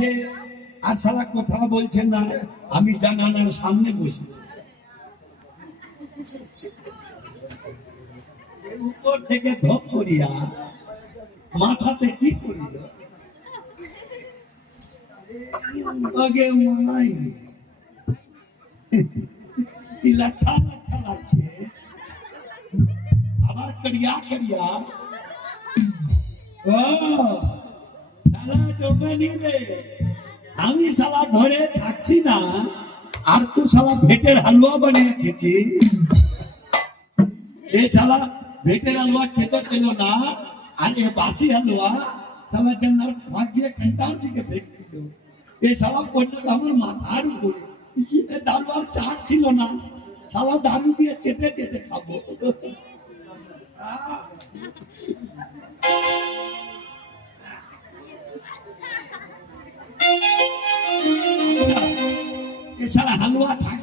আছে আর শালা কথা বলছেন না। আমি জানালার সামনে বসে উপর থেকে ধপ করিয়া মাথাতে কি করিল আগে মাই লাঠা লাঠা লাগছে আবার করিয়া করিয়া ও শালা ডোমেনি রে আমি শালা ঘরে থাকছি না আর তুই শালা ভেটের হালুয়া বানিয়ে খেয়েছি এই শালা ভেটের হালুয়া খেতে পেল না আর এ বাসি হালুয়া শালা জান্নার ভাগ্যে ঘন্টার দিকে ফেঁকছিল এই শালা পর্যন্ত আমার মাথার উপরে দারু আর চাট ছিল না শালা দারু দিয়ে চেটে চেটে খাবো এছাড়া হালুয়া থাকবে